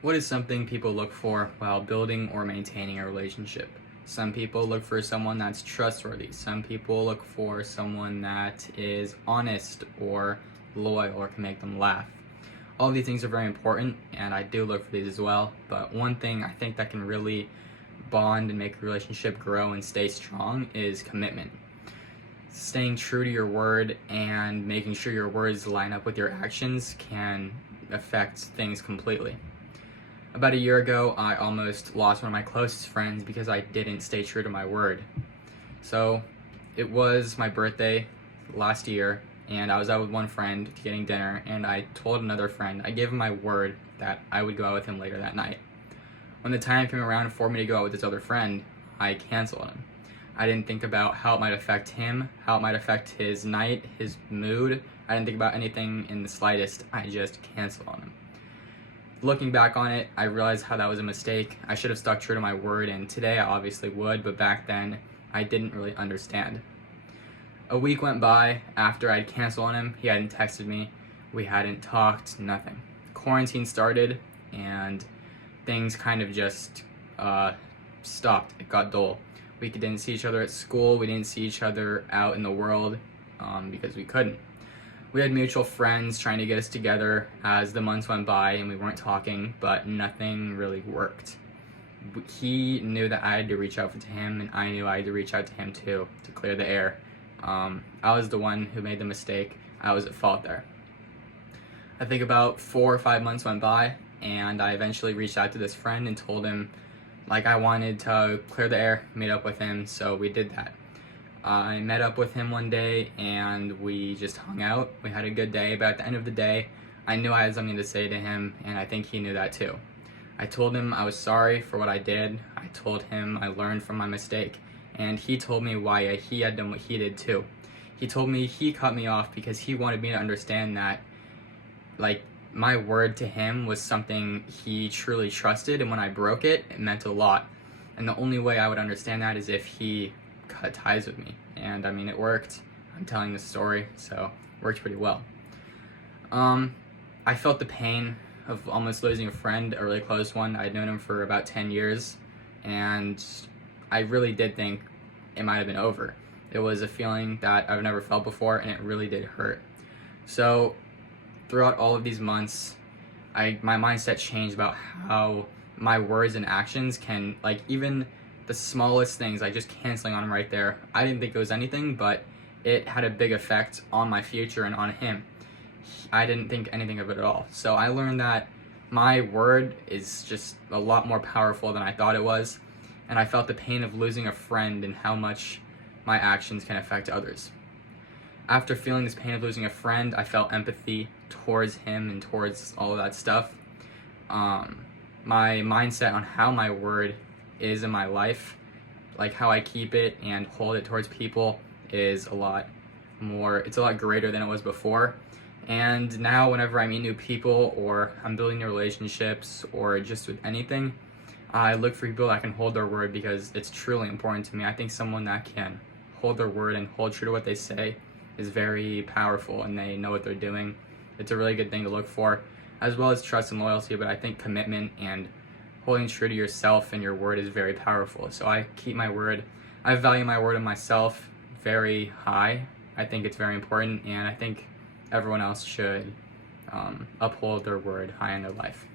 What is something people look for while building or maintaining a relationship? Some people look for someone that's trustworthy. Some people look for someone that is honest or loyal or can make them laugh. All of these things are very important, and I do look for these as well. But one thing I think that can really bond and make a relationship grow and stay strong is commitment. Staying true to your word and making sure your words line up with your actions can affect things completely. About a year ago, I almost lost one of my closest friends because I didn't stay true to my word. So it was my birthday last year, and I was out with one friend getting dinner, and I told another friend, I gave him my word that I would go out with him later that night. When the time came around for me to go out with this other friend, I canceled him. I didn't think about how it might affect him, how it might affect his night, his mood. I didn't think about anything in the slightest. I just canceled on him. Looking back on it, I realized how that was a mistake. I should have stuck true to my word, and today I obviously would, but back then I didn't really understand. A week went by after I'd canceled on him. He hadn't texted me. We hadn't talked, nothing. Quarantine started, and things kind of just stopped. It got dull. We didn't see each other at school. We didn't see each other out in the world because we couldn't. We had mutual friends trying to get us together as the months went by, and we weren't talking, but nothing really worked. He knew that I had to reach out to him, and I knew I had to reach out to him too, to clear the air. I was the one who made the mistake. I was at fault there. I think about 4 or 5 months went by, and I eventually reached out to this friend and told him I wanted to clear the air, meet up with him, so we did that. I met up with him one day and we just hung out. We had a good day, but at the end of the day, I knew I had something to say to him, and I think he knew that too. I told him I was sorry for what I did. I told him I learned from my mistake, and he told me why he had done what he did too. He told me he cut me off because he wanted me to understand that, my word to him was something he truly trusted, and when I broke it, it meant a lot. And the only way I would understand that is if he cut ties with me, and I mean, it worked. I'm telling this story, so it worked pretty well. I felt the pain of almost losing a friend, a really close one. I'd known him for about 10 years, and I really did think it might have been over. It was a feeling that I've never felt before, and it really did hurt. So throughout all of these months, my mindset changed about how my words and actions can, even the smallest things, like just canceling on him right there. I didn't think it was anything, but it had a big effect on my future and on him. I didn't think anything of it at all. So I learned that my word is just a lot more powerful than I thought it was, and I felt the pain of losing a friend and how much my actions can affect others. After feeling this pain of losing a friend, I felt empathy towards him and towards all of that stuff. My mindset on how my word is in my life, how I keep it and hold it towards people, is a lot greater than it was before. And now whenever I meet new people, or I'm building new relationships, or just with anything, I look for people that can hold their word, because it's truly important to me. I think someone that can hold their word and hold true to what they say is very powerful, and they know what they're doing. It's a really good thing to look for, as well as trust and loyalty, but I think commitment and holding true to yourself and your word is very powerful. So I keep my word. I value my word and myself very high. I think it's very important, and I think everyone else should uphold their word high in their life.